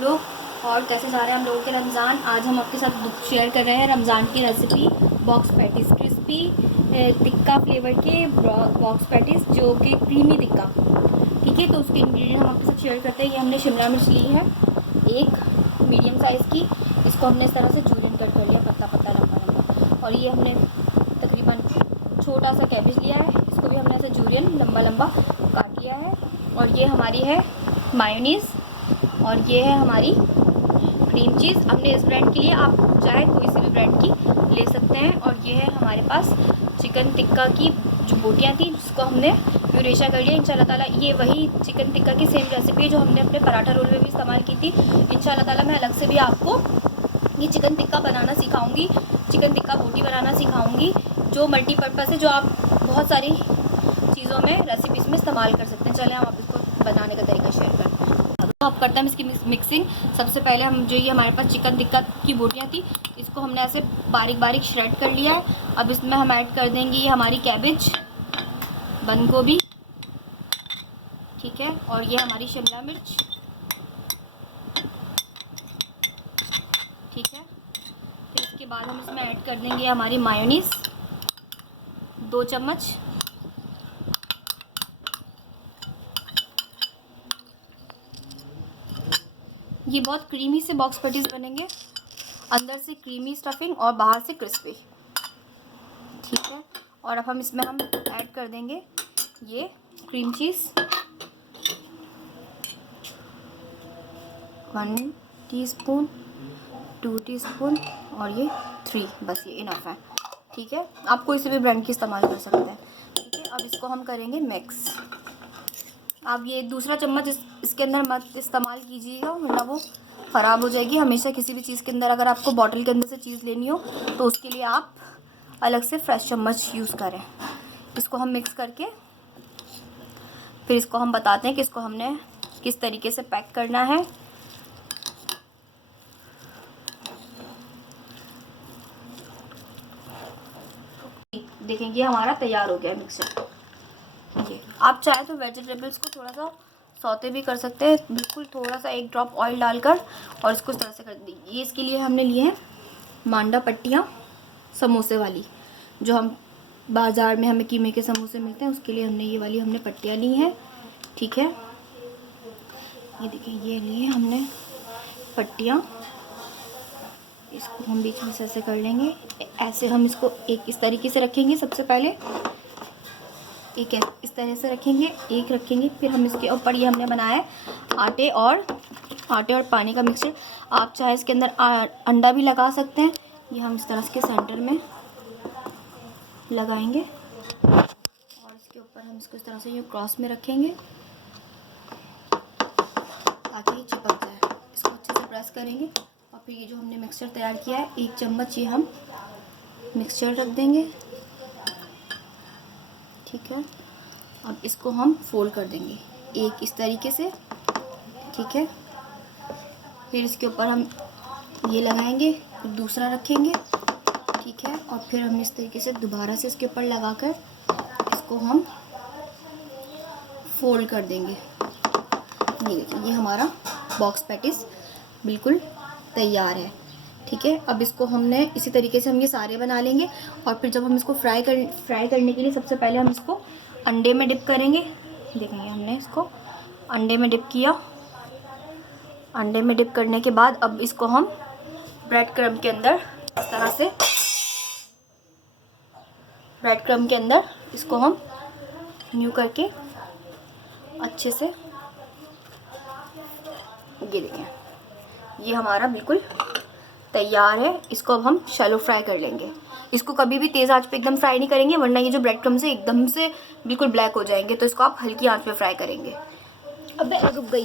लोग और कैसे जा रहे हैं हम लोगों के रमज़ान। आज हम आपके साथ शेयर कर रहे हैं रमज़ान की recipe box patties, crispy tikka flavour के बॉक्स पैटीज़ जो कि क्रीमी टिक्का। ठीक है, तो उसके इंग्रेडिएंट हम आपके साथ शेयर करते हैं। ये हमने शिमला मिर्च ली है एक मीडियम साइज़ की, इसको हमने इस तरह से जूलियन कट कर लिया, पत्ता पत्ता लंबा लंबा। और ये हमने तकरीबन छोटा सा कैबेज लिया है, इसको भी हमने ऐसे जूलियन लंबा लंबा काट लिया है। और ये हमारी है मायोनीज़ और ये है हमारी क्रीम चीज़। हमने इस ब्रांड के लिए, आप चाहे कोई सी भी ब्रांड की ले सकते हैं। और ये है हमारे पास चिकन टिक्का की जो बोटियाँ थी, जिसको हमने प्यूरेशा कर लिया इंशाल्लाह ताला। ये वही चिकन टिक्का की सेम रेसिपी है जो हमने अपने पराठा रोल में भी इस्तेमाल की थी। इंशाल्लाह ताला मैं अलग से भी आपको ये चिकन टिक्का बनाना सिखाऊंगी, चिकन टिक्का बोटी बनाना सिखाऊंगी, जो मल्टीपर्पज़ है, जो आप बहुत सारी चीज़ों में रेसिपीज़ में इस्तेमाल कर सकते हैं। चलें हम आप इसको बनाने का तरीका शेयर करते हैं। तो अब करते हैं इसकी मिक्सिंग। सबसे पहले हम जो ये हमारे पास चिकन टिक्का की बोटियाँ थी, इसको हमने ऐसे बारीक बारीक श्रेड कर लिया है। अब इसमें हम ऐड कर देंगे ये हमारी कैबेज, बंद गोभी, ठीक है, और ये हमारी शिमला मिर्च, ठीक है। फिर इसके बाद हम इसमें ऐड कर देंगे हमारी मायोनीज़ 2 चम्मच, ये बहुत क्रीमी से बॉक्स पैटीज़ बनेंगे, अंदर से क्रीमी स्टफिंग और बाहर से क्रिस्पी, ठीक है। और अब हम इसमें ऐड कर देंगे ये क्रीम चीज़ 1 टीस्पून, 2 टीस्पून और ये 3, बस ये इनफ है, ठीक है। आप कोई से भी ब्रांड की इस्तेमाल कर सकते हैं, ठीक है। अब इसको हम करेंगे मिक्स। आप ये दूसरा चम्मच इसके अंदर मत इस्तेमाल कीजिएगा, वरना वो ख़राब हो जाएगी। हमेशा किसी भी चीज़ के अंदर अगर आपको बॉटल के अंदर से चीज़ लेनी हो तो उसके लिए आप अलग से फ्रेश चम्मच यूज़ करें। इसको हम मिक्स करके फिर इसको हम बताते हैं कि इसको हमने किस तरीके से पैक करना है। देखेंगे हमारा तैयार हो गया मिक्सचर। ये आप चाहे तो वेजिटेबल्स को थोड़ा सा सौते भी कर सकते हैं, बिल्कुल थोड़ा सा 1 ड्रॉप ऑयल डालकर, और इसको इस तरह से कर दीजिए। ये इसके लिए हमने लिए हैं मांडा पट्टियाँ समोसे वाली, जो हम बाज़ार में हमें कीमे के समोसे मिलते हैं, उसके लिए हमने ये वाली पट्टियाँ ली हैं, ठीक है। ये देखिए, ये लिए हमने पट्टियाँ, इसको हम बीच में से ऐसे कर लेंगे। ऐसे हम इसको एक इस तरीके से रखेंगे, सबसे पहले एक इस तरह से रखेंगे, एक रखेंगे, फिर हम इसके ऊपर ये हमने बनाया है आटे और पानी का मिक्सचर। आप चाहे इसके अंदर अंडा भी लगा सकते हैं। ये हम इस तरह के सेंटर में लगाएंगे और इसके ऊपर हम इसको इस तरह से ये क्रॉस में रखेंगे ताकि ये चिपक जाए। इसको अच्छे से प्रेस करेंगे और फिर ये जो हमने मिक्सचर तैयार किया है, 1 चम्मच ये हम मिक्सचर रख देंगे, ठीक है। अब इसको हम फोल्ड कर देंगे एक इस तरीके से, ठीक है। फिर इसके ऊपर हम ये लगाएंगे, फिर दूसरा रखेंगे, ठीक है। और फिर हम इस तरीके से दोबारा से इसके ऊपर लगाकर इसको हम फोल्ड कर देंगे। ये देखिए, ये हमारा बॉक्स पैटीज़ बिल्कुल तैयार है, ठीक है। अब इसको हमने इसी तरीके से हम ये सारे बना लेंगे। और फिर जब हम इसको फ्राई करने के लिए सबसे पहले हम इसको अंडे में डिप करेंगे। देखेंगे, हमने इसको अंडे में डिप किया। अंडे में डिप करने के बाद अब इसको हम ब्रेड क्रम्ब के अंदर इस तरह से, ब्रेड क्रम्ब के अंदर इसको हम न्यू करके अच्छे से, ये देखें, ये हमारा बिल्कुल तैयार है। इसको अब हम शैलो फ्राई कर लेंगे। इसको कभी भी तेज़ आंच पे एकदम फ्राई नहीं करेंगे, वरना ये जो ब्रेड क्रम्ब से एकदम से बिल्कुल ब्लैक हो जाएंगे। तो इसको आप हल्की आंच पे फ्राई करेंगे। अब रुक गई।